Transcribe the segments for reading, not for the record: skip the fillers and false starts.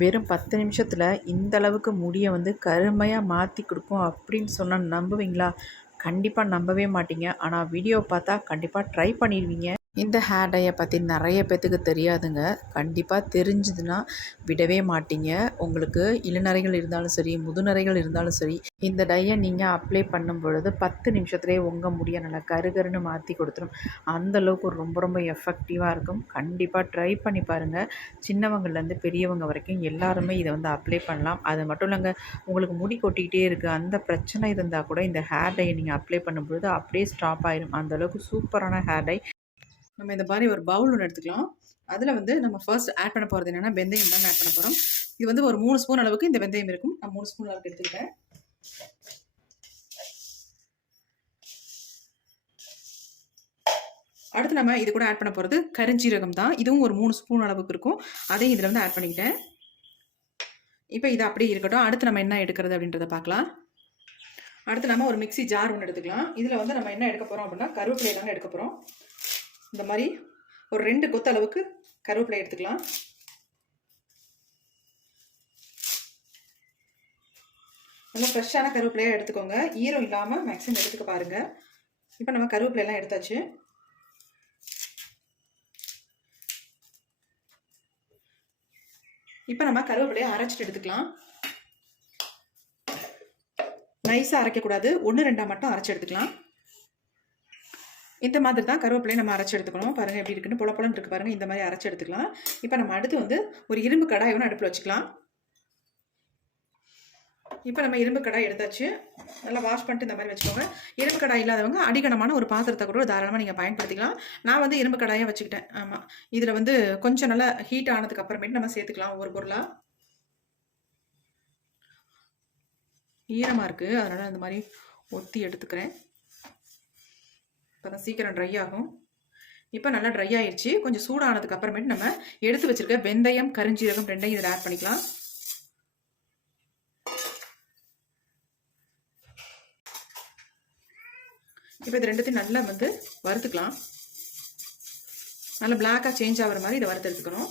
வெறும் 10 நிமிஷத்தில் இந்த அளவுக்கு முடியை வந்து கருமையாக மாற்றி கொடுக்கும் அப்படின்னு சொன்னால் நம்புவீங்களா? கண்டிப்பாக நம்பவே மாட்டீங்க. ஆனால் வீடியோ பார்த்தா கண்டிப்பாக ட்ரை பண்ணிடுவீங்க. இந்த ஹேர் டையை பற்றி நிறைய பேத்துக்கு தெரியாதுங்க. கண்டிப்பாக தெரிஞ்சுதுன்னா விடவே மாட்டீங்க. உங்களுக்கு இளநரைகள் இருந்தாலும் சரி, முதுநரைகள் இருந்தாலும் சரி, இந்த டையை நீங்கள் அப்ளை பண்ணும் பொழுது 10 நிமிஷத்துலேயே உங்கள் முடியை நல்லா கருகருன்னு மாற்றி கொடுத்துரும். அந்தளவுக்கு ரொம்ப ரொம்ப எஃபெக்டிவாக இருக்கும். கண்டிப்பாக ட்ரை பண்ணி பாருங்கள். சின்னவங்கள்லேருந்து பெரியவங்க வரைக்கும் எல்லாருமே இதை வந்து அப்ளை பண்ணலாம். அது மட்டும் இல்லைங்க, உங்களுக்கு முடி கொட்டிக்கிட்டே இருக்குது அந்த பிரச்சனை இருந்தால் கூட இந்த ஹேர் டையை நீங்கள் அப்ளை பண்ணும்பொழுது அப்படியே ஸ்டாப் ஆயிடும். அந்தளவுக்கு சூப்பரான ஹேர் டை. நம்ம இந்த மாதிரி ஒரு பவுல் ஒன்று எடுத்துக்கலாம். அதில் வந்து நம்ம ஃபர்ஸ்ட் ஆட் பண்ண போகிறது என்னென்னா வெந்தயம் தாங்க ஆட் பண்ண போகிறோம். இது வந்து ஒரு 3 ஸ்பூன் அளவுக்கு இந்த வெந்தயம் இருக்கும். நான் 3 ஸ்பூன் அளவுக்கு எடுத்துக்கிட்டேன். அடுத்து நம்ம இது கூட ஆட் பண்ண போகிறது கருஞ்சீரகம் தான். இதுவும் ஒரு 3 ஸ்பூன் அளவுக்கு இருக்கும். அதையும் இதில் வந்து ஆட் பண்ணிக்கிட்டேன். இப்போ இது அப்படியே இருக்கட்டும். அடுத்து நம்ம என்ன எடுக்கிறது அப்படின்றத பார்க்கலாம். அடுத்து நம்ம ஒரு மிக்சி ஜார் ஒன்று எடுத்துக்கலாம். இதில் வந்து நம்ம என்ன எடுக்க போகிறோம் அப்படின்னா கருவேப்பிலை தாங்க எடுக்க போகிறோம். இந்த மாதிரி ஒரு 2 கொத்து அளவுக்கு கருவேப்பிலை எடுத்துக்கலாம். நல்லா ஃப்ரெஷ்ஷான கருவேப்பிலையாக எடுத்துக்கோங்க. ஈரம் இல்லாமல் மேக்ஸிமம் எடுத்துக்க பாருங்கள். இப்போ நம்ம கருவேப்பிலையெல்லாம் எடுத்தாச்சு. இப்போ நம்ம கருவேப்பிலையை அரைச்சிட்டு எடுத்துக்கலாம். நைஸாக அரைக்கக்கூடாது, 1-2 மட்டும் அரைச்சி எடுத்துக்கலாம். இந்த மாதிரி தான் கருவேப்பிலையை நம்ம அரைச்சி எடுத்துக்கணும். பாருங்கள் எப்படி இருக்குன்னு, பொலப்பொலன்னு இருக்குது பாருங்கள். இந்த மாதிரி அரைச்சி எடுத்துக்கலாம். இப்போ நம்ம அடுத்து வந்து ஒரு இரும்பு கடாய் ஒன்று அடுப்பில் வச்சுக்கலாம். இப்போ நம்ம இரும்பு கடாய் எடுத்தாச்சு. நல்லா வாஷ் பண்ணிட்டு இந்த மாதிரி வச்சுக்கோங்க. இரும்பு கடாய் இல்லாதவங்க அடிகனமான ஒரு பாத்திரத்தை கூட தாராளமாக நீங்கள் பயன்படுத்திக்கலாம். நான் வந்து இரும்பு கடாயாக வச்சுக்கிட்டேன். ஆமாம், இதில் வந்து கொஞ்சம் நல்லா ஹீட் ஆனதுக்கு அப்புறமேட்டு நம்ம சேர்த்துக்கலாம் ஒவ்வொரு பொருளாக. ஈரமாக இருக்குது, அதனால் அந்த மாதிரி ஒத்தி எடுத்துக்கிறேன். இப்போ தான் சீக்கிரம் ட்ரை ஆகும். இப்போ நல்லா ட்ரை ஆயிடுச்சு. கொஞ்சம் சூடானதுக்கு அப்புறமேட்டு நம்ம எடுத்து வச்சிருக்க வெந்தயம், கருஞ்சீரகம் 2ஐயும் இதில் ஆட் பண்ணிக்கலாம். இப்போ இது 2த்தையும் நல்லா வந்து வறுத்துக்கலாம். நல்லா பிளாக்காக சேஞ்ச் ஆகிற மாதிரி இதை வறுத்து எடுத்துக்கணும்.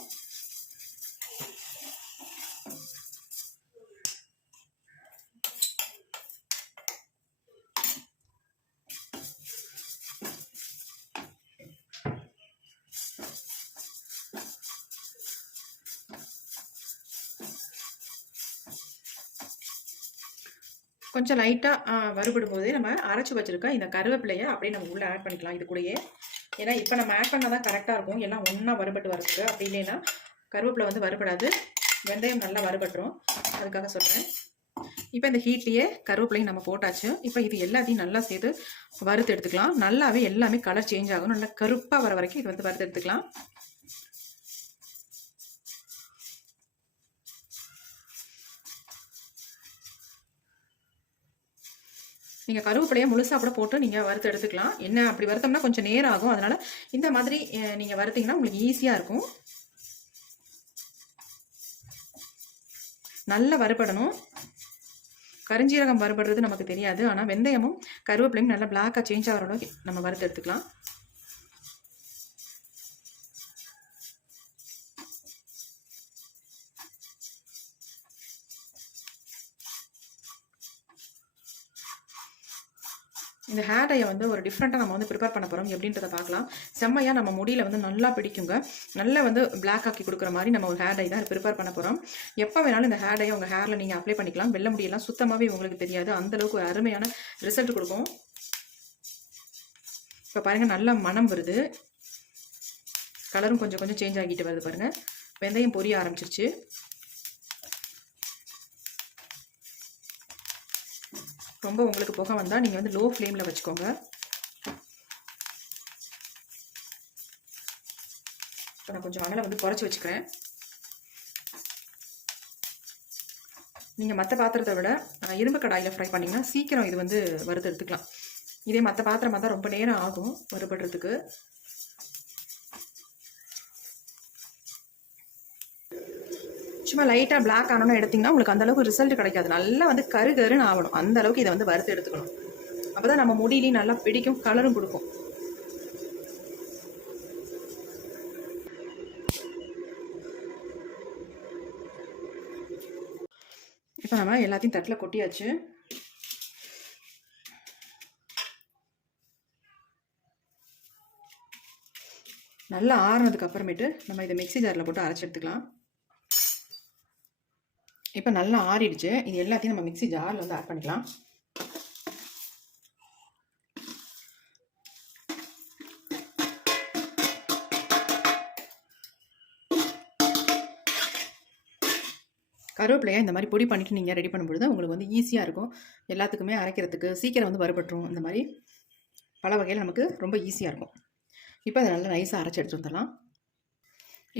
கொஞ்சம் லைட்டாக வறுபடும் போதே நம்ம அரைச்சி வச்சுருக்க இந்த கருவேப்பிலையை அப்படியே நம்ம உள்ளே ஆட் பண்ணிக்கலாம் இது கூடயே. ஏன்னா இப்போ நம்ம ஆட் பண்ணால் தான் கரெக்டாக இருக்கும். எல்லாம் ஒன்றா வறுபட்டு வரதுக்கு. அப்படி இல்லைன்னா கருவேப்பிலை வந்து வறுபடாது, வெந்தயம் நல்லா வறுபட்டுரும். அதுக்காக சொல்கிறேன். இப்போ இந்த ஹீட்லேயே கருவேப்பிலையும் நம்ம போட்டாச்சு. இப்போ இது எல்லாத்தையும் நல்லா சேர்த்து வறுத்து எடுத்துக்கலாம். நல்லாவே எல்லாமே கலர் சேஞ்ச் ஆகும். நல்லா கருப்பாக வர வரைக்கும் இது வந்து வறுத்து எடுத்துக்கலாம். நீங்கள் கருவேப்பிலையை முழுசாக கூட போட்டு நீங்கள் வறுத்து எடுத்துக்கலாம். என்ன அப்படி வறுத்தோம்னா கொஞ்சம் நேரம் ஆகும். அதனால் இந்த மாதிரி நீங்கள் வறுத்தீங்கன்னா உங்களுக்கு ஈஸியாக இருக்கும். நல்லா வறுபடணும். கருஞ்சீரகம் வறுபடுறது நமக்கு தெரியாது. ஆனால் வெந்தயமும் கருவேப்பிலையும் நல்லா பிளாக்காக சேஞ்ச் ஆகிற அளவுக்கு நம்ம வறுத்து எடுத்துக்கலாம். இந்த ஹேர் டையை வந்து ஒரு டிஃப்ரெண்ட்டாக நம்ம வந்து ப்ரிப்பேர் பண்ண போகிறோம். எப்படின்றத பார்க்கலாம். செம்மையாக நம்ம முடியில் வந்து நல்லா பிடிக்குங்க. நல்லா வந்து பிளாக் ஆக்கி கொடுக்குற மாதிரி நம்ம ஒரு ஹேர் டை தான் ப்ரிப்பேர் பண்ண போகிறோம். எப்போ வேணாலும் இந்த ஹேர் டையை உங்கள் ஹேரில் நீங்கள் அப்ளை பண்ணிக்கலாம். வெள்ளை முடியெல்லாம் சுத்தமாகவே உங்களுக்கு தெரியாது. அந்தளவுக்கு ஒரு அருமையான ரிசல்ட் கொடுக்கும். இப்போ பாருங்கள், நல்ல மனம் வருது. கலரும் கொஞ்சம் கொஞ்சம் சேஞ்ச் ஆகிட்டு வருது பாருங்கள். வெந்தயம் பொரிய ஆரம்பிச்சிருச்சு. ரொம்ப உங்களுக்கு புகை வந்தால் நீங்கள் வந்து லோ ஃப்ளேமில் வச்சுக்கோங்க. இப்போ நான் கொஞ்சம் அனலை வந்து குறைச்சி வச்சுக்கிறேன். நீங்கள் மற்ற பாத்திரத்தை விட இரும்பு கடாயில் ஃப்ரை பண்ணிங்கன்னா சீக்கிரம் இது வந்து வறுத்து எடுத்துக்கலாம். இதே மற்ற பாத்திரமாக தான் ரொம்ப நேரம் ஆகும் வறுபடுறதுக்கு. சும்மா லைட்டாக பிளாக் ஆனோன்னு எடுத்திங்கன்னா உங்களுக்கு அந்தளவுக்கு ரிசல்ட் கிடைக்காது. நல்லா வந்து கருன்னு ஆகணும். அந்தளவுக்கு இதை வந்து வறுத்து எடுத்துக்கணும். அப்போ தான் நம்ம முடியிலையும் நல்லா பிடிக்கும், கலரும் கொடுக்கும். இப்போ நம்ம எல்லாத்தையும் தட்டில் கொட்டியாச்சு. நல்லா ஆறுனதுக்கு அப்புறமேட்டு நம்ம இதை மிக்ஸி ஜாரில் போட்டு அரைச்சி எடுத்துக்கலாம். இப்போ நல்லா ஆறிடுச்சு. இது எல்லாத்தையும் நம்ம மிக்ஸி ஜாரில் வந்து ஆட் பண்ணிக்கலாம். கருவேப்பிலையை இந்த மாதிரி பொடி பண்ணிட்டு நீங்கள் ரெடி பண்ணும்பொழுது உங்களுக்கு வந்து ஈஸியாக இருக்கும். எல்லாத்துக்குமே அரைக்கிறதுக்கு சீக்கிரம் வந்து வறுபட்டுரும். இந்த மாதிரி பல வகையில் நமக்கு ரொம்ப ஈஸியாக இருக்கும். இப்போ அதை நல்லா நைஸாக அரைச்சி எடுத்துகிட்டு வந்துடலாம்.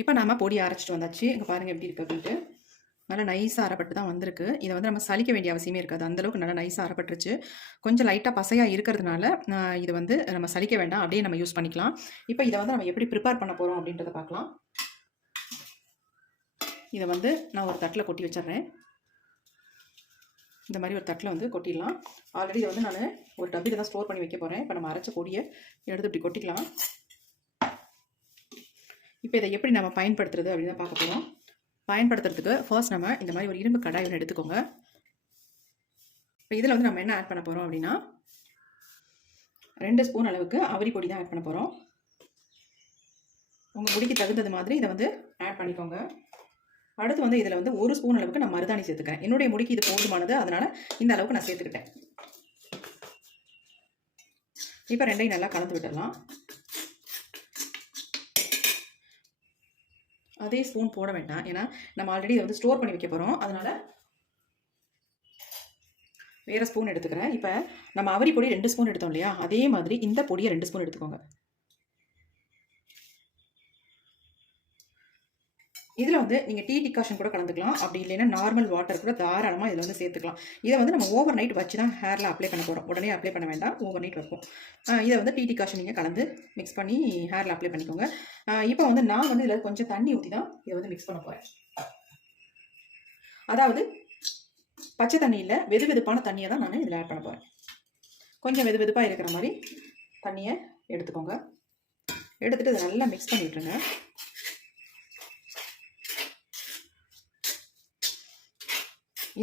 இப்போ நாம் பொடி அரைச்சிட்டு வந்தாச்சு. இங்கே பாருங்கள் எப்படி இருக்குது அப்படின்ட்டு. நல்லா நைஸாக அரைப்பட்டு தான் வந்திருக்கு. இதை வந்து நம்ம சலிக்க வேண்டிய அவசியமே இருக்காது. அந்தளவுக்கு நல்லா நைஸாக அரைப்பட்டுருச்சு. கொஞ்சம் லைட்டாக பசையாக இருக்கிறதுனால இது வந்து நம்ம சலிக்க வேண்டாம், அப்படியே நம்ம யூஸ் பண்ணிக்கலாம். இப்போ இதை வந்து நம்ம எப்படி ப்ரிப்பேர் பண்ண போகிறோம் அப்படின்றத பார்க்கலாம். இதை வந்து நான் ஒரு தட்டில் கொட்டி வச்சிட்றேன். இந்த மாதிரி ஒரு தட்டில் வந்து கொட்டிடலாம். ஆல்ரெடி இதை வந்து நான் ஒரு டப்பில் தான் ஸ்டோர் பண்ணி வைக்க போகிறேன். இப்போ நம்ம அரைச்ச பொடியை எடுத்து இப்படி கொட்டிக்கலாம். இப்போ இதை எப்படி நம்ம பயன்படுத்துறது அப்படின்னு தான் பார்க்க போகிறோம். பயன்படுத்துறதுக்கு ஃபர்ஸ்ட் நம்ம இந்த மாதிரி ஒரு இரும்பு கடாய் ஒன்று எடுத்துக்கோங்க. இப்போ இதில் வந்து நம்ம என்ன ஆட் பண்ண போகிறோம் அப்படின்னா 2 ஸ்பூன் அளவுக்கு அவரி பொடி தான் ஆட் பண்ண போகிறோம். உங்கள் பொடிக்கு தகுந்தது மாதிரி இதை வந்து ஆட் பண்ணிக்கோங்க. அடுத்து வந்து இதில் வந்து 1 ஸ்பூன் அளவுக்கு நான் மருதாணி சேர்த்துக்கிறேன். என்னுடைய முடிக்கு இது போதுமானது, அதனால் இந்த அளவுக்கு நான் சேர்த்துக்கிட்டேன். இப்போ ரெண்டையும் நல்லா கலந்து விட்டுடலாம். அதே ஸ்பூன் போட வேண்டாம், ஏன்னா நம்ம ஆல்ரெடி இதை வந்து ஸ்டோர் பண்ணி வைக்க போகிறோம். அதனால் வேறு ஸ்பூன் எடுத்துக்கிறேன். இப்போ நம்ம அவரி பொடி 2 ஸ்பூன் எடுத்தோம் இல்லையா, அதே மாதிரி இந்த பொடியை 2 ஸ்பூன் எடுத்துக்கோங்க. இதில் வந்து நீங்கள் டீ டிகாஷன் கூட கலந்துக்கலாம். அப்படி இல்லைன்னா நார்மல் வாட்டர் கூட தாராளமாக இதில் வந்து சேர்த்துக்கலாம். இதை வந்து நம்ம ஓவர் நைட் வச்சு தான் ஹேரில் அப்ளை பண்ண போகிறோம். உடனே அப்ளை பண்ண வேண்டாம், ஓவர் நைட் வைப்போம். இதை வந்து டீ டிகாஷன் நீங்கள் கலந்து மிக்ஸ் பண்ணி ஹேரில் அப்ளை பண்ணிக்கோங்க. இப்போ வந்து நான் வந்து இதில் கொஞ்சம் தண்ணி ஊற்றி தான் இதை வந்து மிக்ஸ் பண்ண போகிறேன். அதாவது பச்சை தண்ணியில் வெது வெதுப்பான தண்ணியை தான் நான் இதில் ஆட் பண்ண போகிறேன். கொஞ்சம் வெது வெதுப்பாக இருக்கிற மாதிரி தண்ணியை எடுத்துக்கோங்க. எடுத்துகிட்டு இதை நல்லா மிக்ஸ் பண்ணி விட்டுருங்க.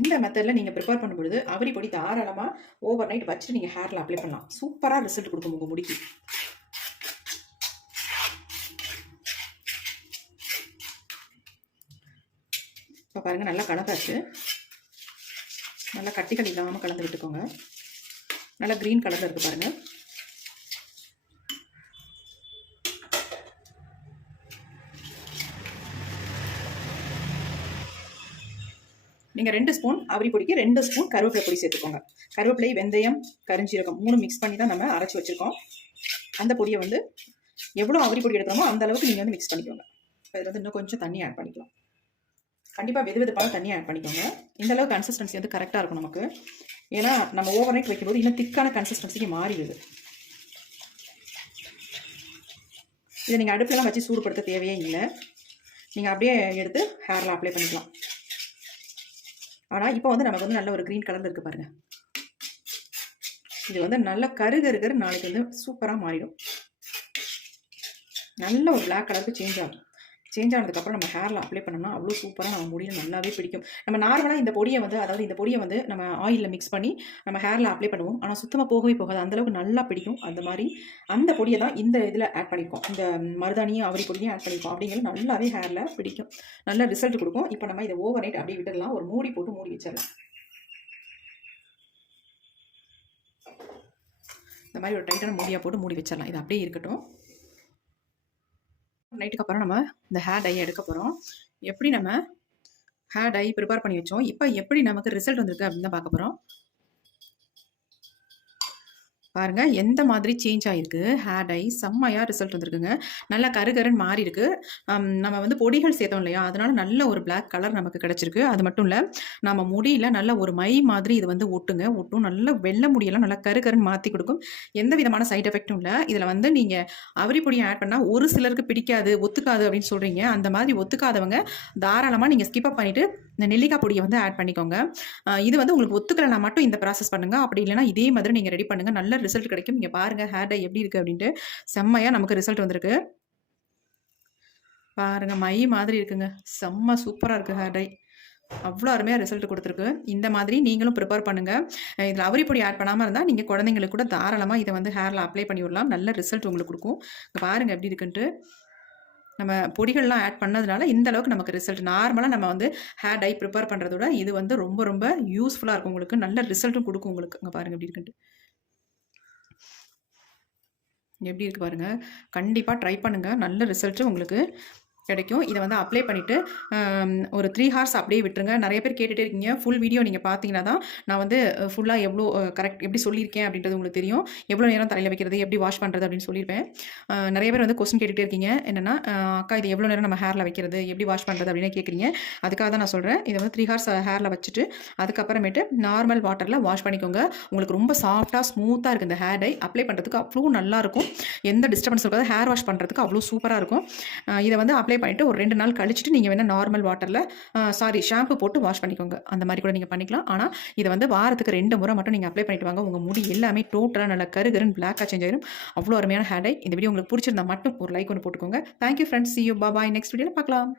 இந்த மெத்தடில் நீங்கள் ப்ரிப்பேர் பண்ணும்பொழுது அவரி பொடி தாராளமாக ஓவர் நைட் வச்சுட்டு நீங்கள் ஹேரில் அப்ளை பண்ணலாம். சூப்பராக ரிசல்ட் கொடுக்கும் உங்கள் முடிக்கு. இப்போ பாருங்கள், நல்லா கலந்தாச்சு. நல்லா கட்டிகள் இல்லாமல் கலந்து விட்டுக்கோங்க. நல்லா க்ரீன் கலரில் இருக்குது பாருங்கள். நீங்கள் 2 ஸ்பூன் அவரி பொடிக்கு 2 ஸ்பூன் கருவேப்பிலை பொடி சேர்த்துக்கோங்க. கருவேப்பிலை, வெந்தயம், கரிஞ்சீரகம் 3 மிக்ஸ் பண்ணி தான் நம்ம அரைச்சி வச்சுருக்கோம். அந்த பொடியை வந்து எவ்வளோ அவரி பொடி எடுக்கிறோமோ அந்த அளவுக்கு நீங்கள் வந்து மிக்ஸ் பண்ணிக்கோங்க. இப்போ இதில் வந்து இன்னும் கொஞ்சம் தண்ணி ஆட் பண்ணிக்கலாம். கண்டிப்பாக வெது வெதுப்பான தண்ணி ஆட் பண்ணிக்கோங்க. இந்த அளவுக்கு கன்சிஸ்டன்சி வந்து கரெக்டாக இருக்கும் நமக்கு. ஏன்னா நம்ம ஓவர் நைட் வைக்கும்போது இன்னும் திக்கான கன்சிஸ்டன்சிக்கு மாறிடுது. இதை நீங்கள் அடுப்புலாம் வச்சு சூடுபடுத்த தேவையே இல்லை. நீங்கள் அப்படியே எடுத்து ஹேரில் அப்ளை பண்ணிக்கலாம். ஆனால் இப்போ வந்து நமக்கு வந்து நல்ல ஒரு க்ரீன் கலரில் இருக்குது பாருங்கள். இது வந்து நல்ல கருகருகரு நாளைக்கு வந்து சூப்பராக மாறிடும். நல்ல ஒரு பிளாக் கலருக்கு சேஞ்ச் ஆகும். சேஞ்ச் ஆனதுக்கப்புறம் நம்ம ஹேரில் அப்ளை பண்ணோம்னா அவ்வளோ சூப்பராக நம்ம முடியும் நல்லாவே பிடிக்கும். நம்ம நார்மலாக இந்த பொடியை வந்து நம்ம ஆயிலில் மிக்ஸ் பண்ணி நம்ம ஹேரில் அப்ளை பண்ணுவோம். ஆனால் சுத்தமாக போகவே போகாது, அந்தளவுக்கு நல்லா பிடிக்கும். அந்த மாதிரி அந்த பொடியை தான் இந்த இதில் ஆட் பண்ணியிருக்கோம். இந்த மருதாணியும் அவரி பொடியும் ஆட் பண்ணியிருக்கோம். அப்படிங்கிறது நல்லாவே ஹேரில் பிடிக்கும், நல்ல ரிசல்ட் கொடுக்கும். இப்போ நம்ம இதை ஓவர் நைட் அப்படியே விட்டுடலாம். ஒரு மூடி போட்டு மூடி வச்சிடலாம். இந்த மாதிரி ஒரு டைட்டான மூடியாக போட்டு மூடி வச்சிடலாம். இது அப்படியே இருக்கட்டும். நைட்டுக்கு அப்புறம் நம்ம இந்த ஹேர் டையை எடுக்க போகிறோம். எப்படி நம்ம ஹேர் டை ப்ரிப்பேர் பண்ணி வச்சோம், இப்போ எப்படி நமக்கு ரிசல்ட் வந்திருக்கு அப்படின்னு தான் பார்க்க போகிறோம். பாருங்கள் எந்த மாதிரி சேஞ்ச் ஆகிருக்கு. ஹேர் டை செம்மையாக ரிசல்ட் வந்துருக்குங்க. நல்லா கருகருன்னு மாறி இருக்கு. நம்ம வந்து பொடிகள் சேர்த்தோம் இல்லையா, அதனால நல்ல ஒரு பிளாக் கலர் நமக்கு கிடச்சிருக்கு. அது மட்டும் இல்லை, நம்ம முடியல நல்ல ஒரு மை மாதிரி இது வந்து ஒட்டும். நல்ல வெள்ளை முடியெல்லாம் நல்லா கருகருன்னு மாற்றி கொடுக்கும். எந்த விதமான சைட் எஃபெக்டும் இல்லை. இதில் வந்து நீங்கள் அவரி பொடியை ஆட் பண்ணால் ஒரு சிலருக்கு பிடிக்காது, ஒத்துக்காது அப்படின்னு சொல்கிறீங்க. அந்த மாதிரி ஒத்துக்காதவங்க தாராளமாக நீங்கள் ஸ்கிப் பண்ணிவிட்டு இந்த நெல்லிக்காய் பொடியை வந்து ஆட் பண்ணிக்கோங்க. இது வந்து உங்களுக்கு ஒத்துக்கலைன்னா மட்டும் இந்த ப்ராசஸ் பண்ணுங்கள். அப்படி இல்லைனா இதே மாதிரி நீங்கள் ரெடி பண்ணுங்கள், நல்ல ரிசல்ட் கிடைக்கும். இங்கே பாருங்கள் ஹேர் டை எப்படி இருக்குது அப்படின்ட்டு. செம்மையாக நமக்கு ரிசல்ட் வந்திருக்கு. பாருங்கள் மை மாதிரி இருக்குங்க. செம்ம சூப்பராக இருக்குது ஹேர் டை. அவ்வளோ அருமையாக ரிசல்ட் கொடுத்துருக்கு. இந்த மாதிரி நீங்களும் ப்ரிப்பேர் பண்ணுங்கள். இதில் அவரி பொடி ஆட் பண்ணாமல் இருந்தால் நீங்கள் குழந்தைங்களுக்கு கூட தாராளமாக இதை வந்து ஹேரில் அப்ளை பண்ணி விடலாம். நல்ல ரிசல்ட் உங்களுக்கு கொடுக்கும். பாருங்கள் எப்படி இருக்குன்ட்டு. நம்ம பொடிகள்லாம் ஆட் பண்ணதுனால இந்த அளவுக்கு நமக்கு ரிசல்ட். நார்மலாக நம்ம வந்து ஹேர் டை ப்ரிப்பேர் பண்ணுறத விட இது வந்து ரொம்ப ரொம்ப யூஸ்ஃபுல்லாக இருக்கும் உங்களுக்கு. நல்ல ரிசல்ட்டும் கொடுக்கும் உங்களுக்கு. இங்கே பாருங்கள் எப்படி இருக்குன்ட்டு. எப்படி இருக்குது பாருங்கள். கண்டிப்பாக ட்ரை பண்ணுங்கள். நல்ல ரிசல்ட்டு உங்களுக்கு கிடைக்கும். இதை வந்து அப்ளை பண்ணிவிட்டு ஒரு 3 ஹார்ஸ் அப்படியே விட்டுருங்க. நிறைய பேர் கேட்டுகிட்டே இருக்கீங்க. ஃபுல் வீடியோ நீங்கள் பார்த்தீங்கன்னா தான் நான் வந்து ஃபுல்லாக எவ்வளோ கரெக்ட் எப்படி சொல்லியிருக்கேன் அப்படின்றது உங்களுக்கு தெரியும். எவ்வளோ நேரம் தலையில் வைக்கிறது, எப்படி வாஷ் பண்ணுறது அப்படின்னு சொல்லியிருப்பேன். நிறைய பேர் வந்து கொஸ்டின் கேட்டுகிட்டே இருக்கீங்க. என்னென்னா அக்கா இது எவ்வளோ நேரம் நம்ம ஹேரில் வைக்கிறது, எப்படி வாஷ் பண்ணுறது அப்படின்னு கேட்குறீங்க. அதுக்காக தான் நான் சொல்கிறேன். இதை வந்து 3 ஹார்ஸ் ஹேரில் வச்சுட்டு அதுக்கப்புறமேட்டு நார்மல் வாட்டரில் வாஷ் பண்ணிக்கோங்க. உங்களுக்கு ரொம்ப சாஃப்டாக ஸ்மூத்தாக இருக்குது. இந்த ஹேர் டை அப்ளை பண்ணுறதுக்கு அவ்வளோ நல்லாயிருக்கும். எந்த டிஸ்டர்பன்ஸ் இருக்காது. ஹேர் வாஷ் பண்ணுறதுக்கு அவ்வளோ சூப்பராக இருக்கும். இதை வந்து அப்ளை பண்ணிவிட்டு ஒரு 2 நாள் கழிச்சிட்டு நீங்கள் வேணால் நார்மல் வாட்டரில் ஷாம்பு போட்டு வாஷ் பண்ணிக்கோங்க. அந்த மாதிரி கூட நீங்கள் பண்ணிக்கலாம். ஆனால் இதை வந்து வாரத்துக்கு 2 முறை மட்டும் நீங்கள் அப்ளை பண்ணிட்டு வாங்க. உங்கள் முடி எல்லாமே டோட்டலாக நல்லா கருகருன்னு பிளாக்காக சேஞ்ச் ஆயிரும். அவ்வளோ அருமையான ஹேர் டை. இந்த வீடியோ உங்களுக்கு பிடிச்சிருந்தா மட்டும் ஒரு லைக் ஒன்று போட்டுக்கோங்க. Thank you friends. see you. bye bye. Next வீடியோவில் பார்க்கலாம்.